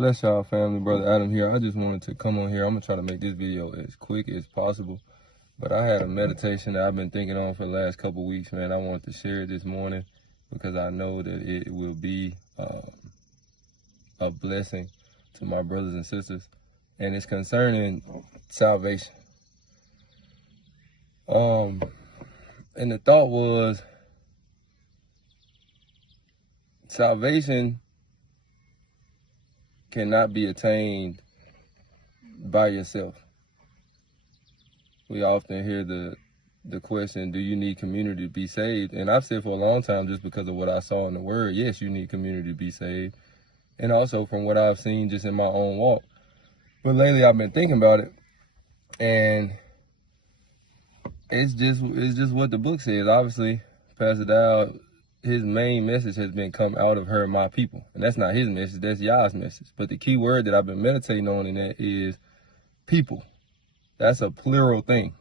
Bless y'all, family. Brother Adam here. I just wanted to come on here. I'm going to try to make this video as quick as possible. But I had a meditation that I've been thinking on for the last couple weeks, man. I wanted to share it this morning because I know that it will be a blessing to my brothers and sisters. And it's concerning salvation. And the thought was, salvation cannot be attained by yourself. We often hear the question, do you need community to be saved? And I've said for a long time, just because of what I saw in the word, yes, you need community to be saved. And also from what I've seen just in my own walk. But lately I've been thinking about it, and it's just what the book says. Obviously, Pastor Dowell, his main message has been come out of her, my people. And that's not his message, that's Yah's message. But the key word that I've been meditating on in that is people. That's a plural thing.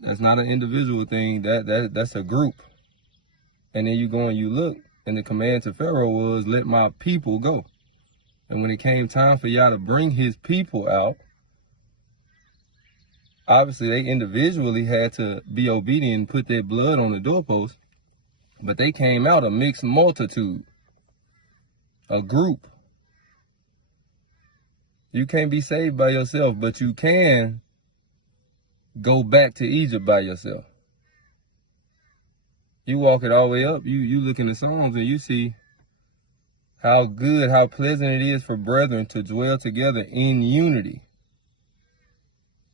That's not an individual thing, that's a group. And then you go and you look, and the command to Pharaoh was, let my people go. And when it came time for Yah to bring his people out, obviously they individually had to be obedient and put their blood on the doorpost. But they came out a mixed multitude, a group. You can't be saved by yourself, but you can go back to Egypt by yourself. You walk it all the way up, you look in the Psalms and you see how good, how pleasant it is for brethren to dwell together in unity.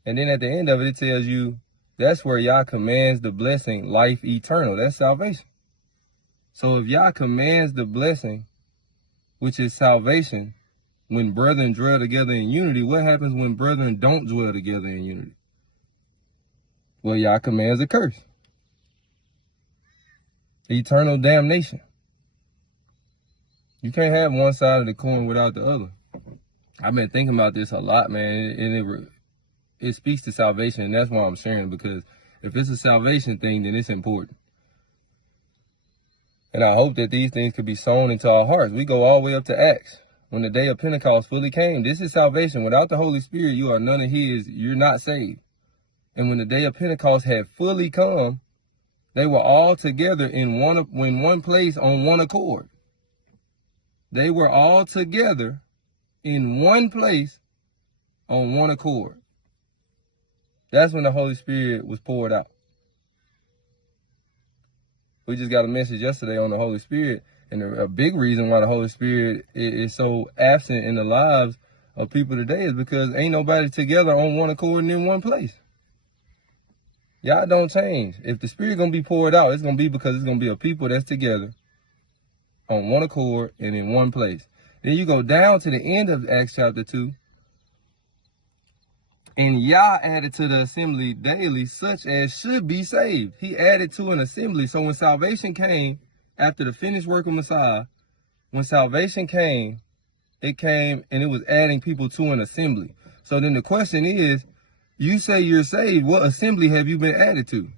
And then at the end of it, it tells you that's where Yah commands the blessing, life eternal. That's salvation. So if Yah commands the blessing, which is salvation, when brethren dwell together in unity, what happens when brethren don't dwell together in unity? Well, Yah commands a curse. Eternal damnation. You can't have one side of the coin without the other. I've been thinking about this a lot, man, and it speaks to salvation, and that's why I'm sharing it, because if it's a salvation thing, then it's important. And I hope that these things could be sown into our hearts. We go all the way up to Acts. When the day of Pentecost fully came, this is salvation. Without the Holy Spirit, you are none of his. You're not saved. And when the day of Pentecost had fully come, they were all together in one place on one accord. They were all together in one place on one accord. That's when the Holy Spirit was poured out. We just got a message yesterday on the Holy Spirit, and a big reason why the Holy Spirit is so absent in the lives of people today is because ain't nobody together on one accord and in one place. Y'all don't change. If the Spirit gonna be poured out, it's gonna be because it's gonna be a people that's together on one accord and in one place. Then you go down to the end of Acts chapter 2, and Yah added to the assembly daily such as should be saved. He added to an assembly. So when salvation came, after the finished work of Messiah, when salvation came, it came and it was adding people to an assembly. So then the question is, you say you're saved, what assembly have you been added to?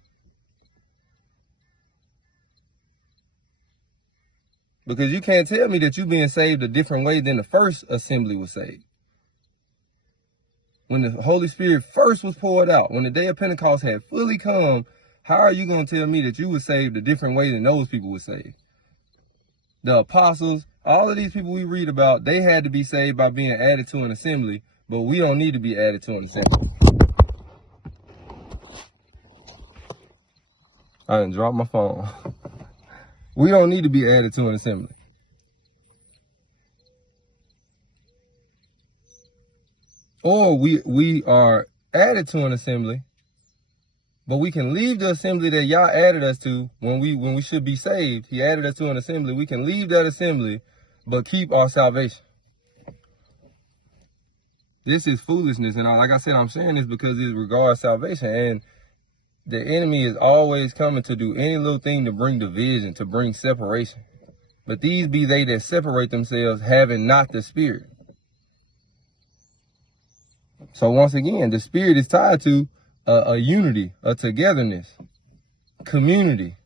Because you can't tell me that you're being saved a different way than the first assembly was saved. When the Holy Spirit first was poured out, when the day of Pentecost had fully come, how are you going to tell me that you were saved a different way than those people were saved? The apostles, all of these people we read about, they had to be saved by being added to an assembly, but we don't need to be added to an assembly. I done dropped my phone. We don't need to be added to an assembly. Or we are added to an assembly, but we can leave the assembly that Yah added us to when we should be saved. He added us to an assembly. We can leave that assembly, but keep our salvation. This is foolishness. And like I said, I'm saying this because it regards salvation. And the enemy is always coming to do any little thing to bring division, to bring separation. But these be they that separate themselves, having not the Spirit. So once again, the Spirit is tied to a unity, a togetherness, community.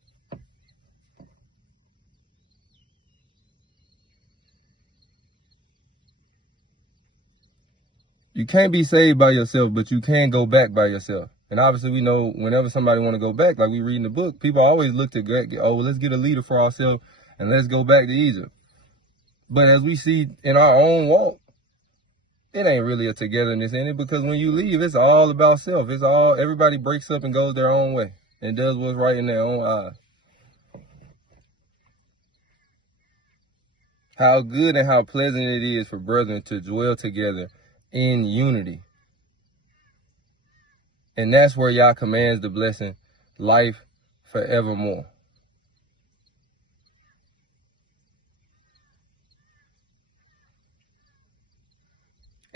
You can't be saved by yourself, but you can go back by yourself. And obviously we know whenever somebody want to go back, like we read in the book, people always look to well, let's get a leader for ourselves and let's go back to Egypt. But as we see in our own walk, it ain't really a togetherness in it, because when you leave, it's all about self. Everybody breaks up and goes their own way and does what's right in their own eyes. How good and how pleasant it is for brethren to dwell together in unity. And that's where Yah commands the blessing, life forevermore.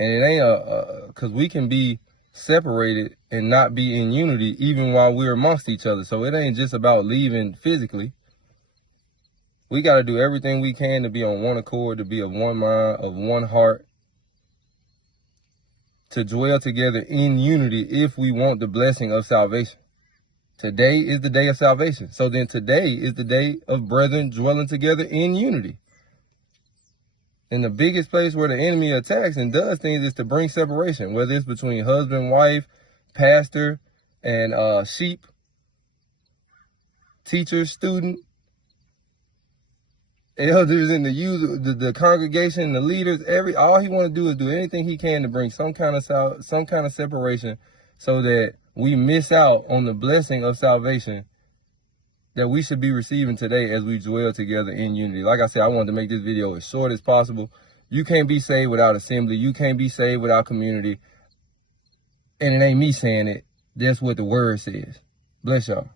And it ain't because we can be separated and not be in unity even while we're amongst each other. So it ain't just about leaving physically. We got to do everything we can to be on one accord, to be of one mind, of one heart, to dwell together in unity if we want the blessing of salvation. Today is the day of salvation. So then today is the day of brethren dwelling together in unity. And the biggest place where the enemy attacks and does things is to bring separation, whether it's between husband, wife, pastor, and sheep, teacher, student, elders in the congregation, the leaders. All he want to do is do anything he can to bring some kind of separation, so that we miss out on the blessing of salvation that we should be receiving today as we dwell together in unity. Like I said, I wanted to make this video as short as possible. You can't be saved without assembly. You can't be saved without community. And it ain't me saying it. That's what the word says. Bless y'all.